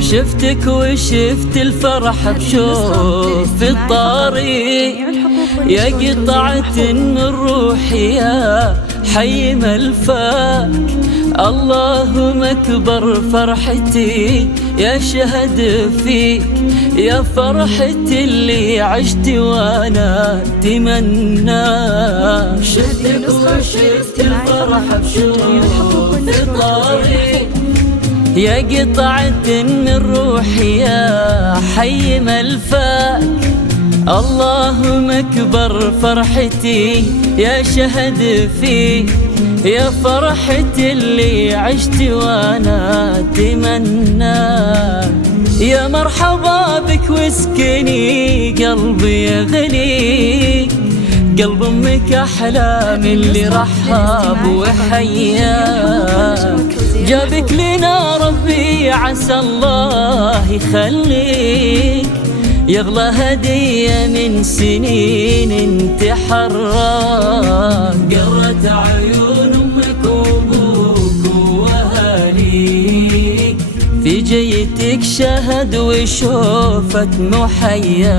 شفتك وشفت الفرح بشوف الطريق، يا قطعة من روحي يا حي ملفاك. اللهم اكبر فرحتي يا شهد فيك، يا فرحتي اللي عشت وانا اتمناك. شفتك وشفت الفرح بشوف الطريق، يا قطعة من روحي يا حي ملفاك. اللهم اكبر فرحتي يا شهد فيك، يا فرحتي اللي عشت وانا اتمناك. يا مرحبا بك واسكني قلبي يغنيك، قلب امك احلام اللي رحب وحياك. جابك لنا ربي عسى الله يخليك، يغلى هدية من سنين انت حراك. قرت عيون امك وابوك واهاليك، في جيتك شهد وشوفت محياك.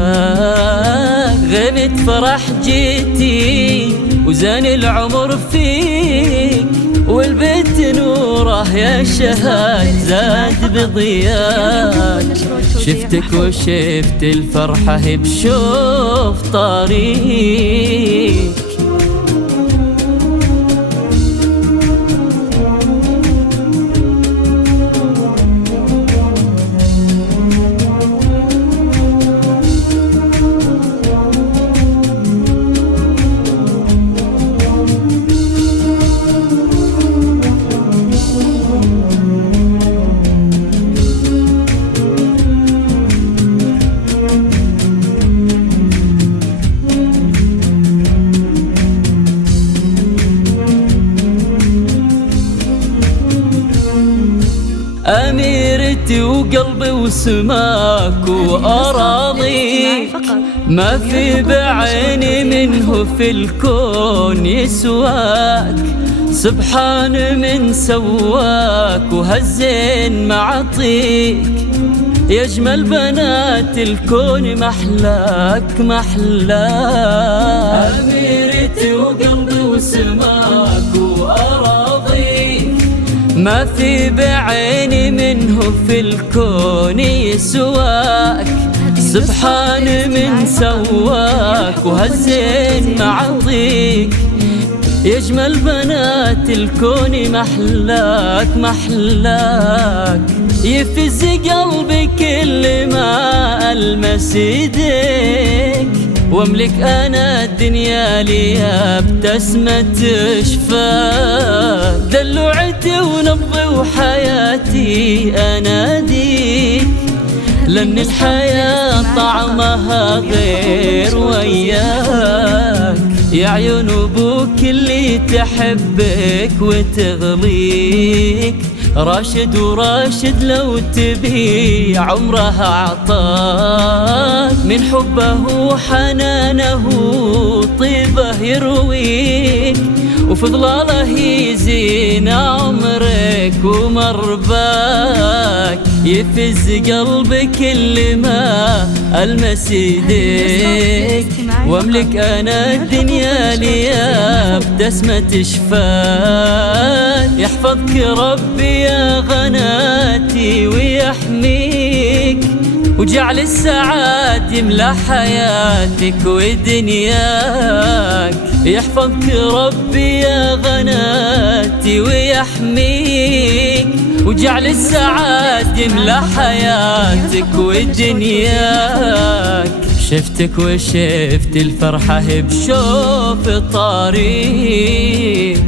غبت فرح جيتي وزان العمر فيك، والبيت نوره يا شهد زاد بضياك. شفتك وشفت الفرحة بشوف طريق. أميرتي وقلبي وسماك وأراضي، ما في بعيني منه في الكون يسواك. سبحان من سواك وهالزين معطيك، يا أجمل بنات الكون محلاك محلاك. أميرتي وقلبي وسماك وأراضي، ما في بعيني منه في الكون يسواك. سبحان من سواك وهالزين معطيك، يا أجمل بنات الكون محلاك محلاك. يفز قلبي كل ما ألمس يديك، واملك انا الدنيا لي ابتسمة شفاك. دلوعتي ونبضي وحياتي اناديك، لأن الحياة طعمها غير وياك. يا عيون ابوك اللي تحبك وتغليك، راشد وراشد لو تبي عمره عطاك. من حبه وحنانه طيبه يرويك، وفي ظلاله يزين عمرك ومرباك. يفز قلبك كل ما ألمس يديك، واملك انا الدنيا لي بتسمة شفاك. يحفظك ربي يا غناتي ويحميك، وجعل السعاد يملى حياتك ودنياك. يحفظك ربي يا غناتي ويحميك، وجعل السعاد يملى حياتك ودنياك. شفتك وشفت الفرحة بشوف طريق.